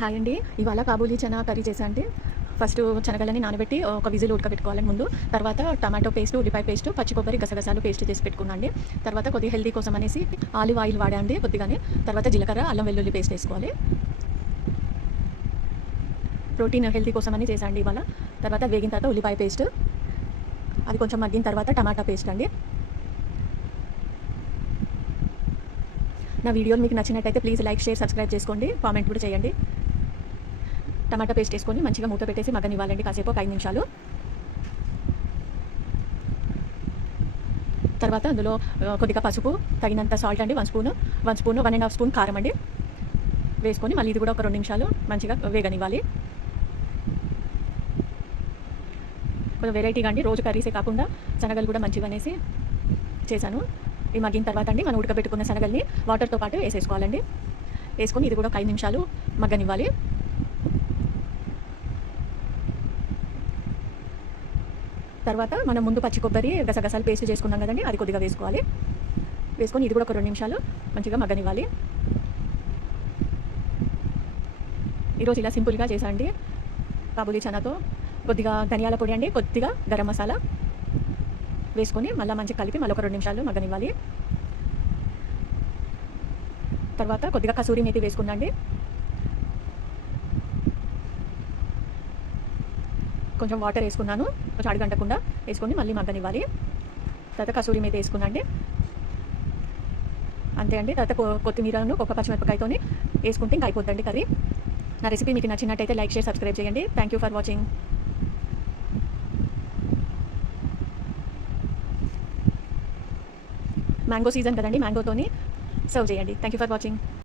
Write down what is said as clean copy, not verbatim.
Hi అండి. ఇవాళ Kabuli chana curry చేశా అండి. ఫస్ట్ శనగలని నానబెట్టి ఒక విజిల్ ఉడకబెట్టుకోవాలండి ముందు. తర్వాత టమాటో పేస్ట్, ఉల్లిపాయ పేస్ట్, పచ్చి కొబ్బరి, గసగసాలు పేస్ట్ చేసి పెట్టుకున్నా అండి. తర్వాత కొద్దిగా హెల్తీ కోసం అనేసి ఆలివ్ ఆయిల్ వాడా అండి కొద్దిగానే. తర్వాత జీలకర్ర, అల్లం వెల్లుల్లి పేస్ట్ వేసుకోవాలి. ప్రోటీన్ హెల్తీ కోసం అని చేశా అండి ఇవాళ. తర్వాత వేగిన తర్వాత ఉల్లిపాయ పేస్ట్, అది కొంచెం మగ్గిన తర్వాత టమాటా పేస్ట్ అండి. నా వీడియోలు మీకు నచ్చినట్టయితే ప్లీజ్ లైక్, షేర్, సబ్స్క్రైబ్ చేసుకోండి. కామెంట్ కూడా చేయండి. టమాటా పేస్ట్ వేసుకొని మంచిగా మూత పెట్టేసి మగ్గనివ్వాలండి కాసేపు, ఒక 5 నిమిషాలు. తర్వాత అందులో కొద్దిగా పసుపు, తగినంత సాల్ట్ అండి, 1 స్పూను, 1.5 స్పూన్ కారం అండి వేసుకొని మళ్ళీ ఇది కూడా ఒక 2 నిమిషాలు మంచిగా వేగనివ్వాలి. కొంచెం వెరైటీగా అండి, రోజు కర్రీసే కాకుండా శనగలు కూడా మంచిగా అనేసి చేశాను. ఇవి మగ్గిన తర్వాత అండి మనం ఉడకబెట్టుకున్న శనగల్ని వాటర్తో పాటు వేసేసుకోవాలండి. వేసుకొని ఇది కూడా ఒక 5 నిమిషాలు మగ్గనివ్వాలి. తర్వాత మనం ముందు పచ్చి కొబ్బరి, గసగసాలు పేస్ట్ చేసుకున్నాం కదండి, అది కొద్దిగా వేసుకోవాలి. వేసుకొని ఇది కూడా ఒక 2 నిమిషాలు మంచిగా మగ్గనివ్వాలి. ఈరోజు ఇలా సింపుల్గా చేసా అండి కాబూలీ చనాతో. కొద్దిగా ధనియాల పొడి అండి, కొద్దిగా గరం మసాలా వేసుకొని మళ్ళీ మంచిగా కలిపి మళ్ళీ ఒక 2 నిమిషాలు మగ్గనివ్వాలి. తర్వాత కొద్దిగా కసూరి మేతి వేసుకున్నాండి. కొంచెం వాటర్ వేసుకున్నాను, కొంచెం అడుగంటకుండా వేసుకొని మళ్ళీ మగ్గనివ్వాలి. తర్వాత కసూరి మేతి వేసుకున్నాండి. అంతే అండి. తర్వాత కొత్తిమీరను ఒక పచ్చిమిరపకాయతో వేసుకుంటే ఇంకా అయిపోద్దండి కర్రీ. నా రెసిపీ మీకు నచ్చినట్టయితే లైక్, షేర్, సబ్స్క్రైబ్ చేయండి. Thank you for watching. Mango season కదండి, మ్యాంగోతోని సర్వ్ చేయండి. Thank you for watching.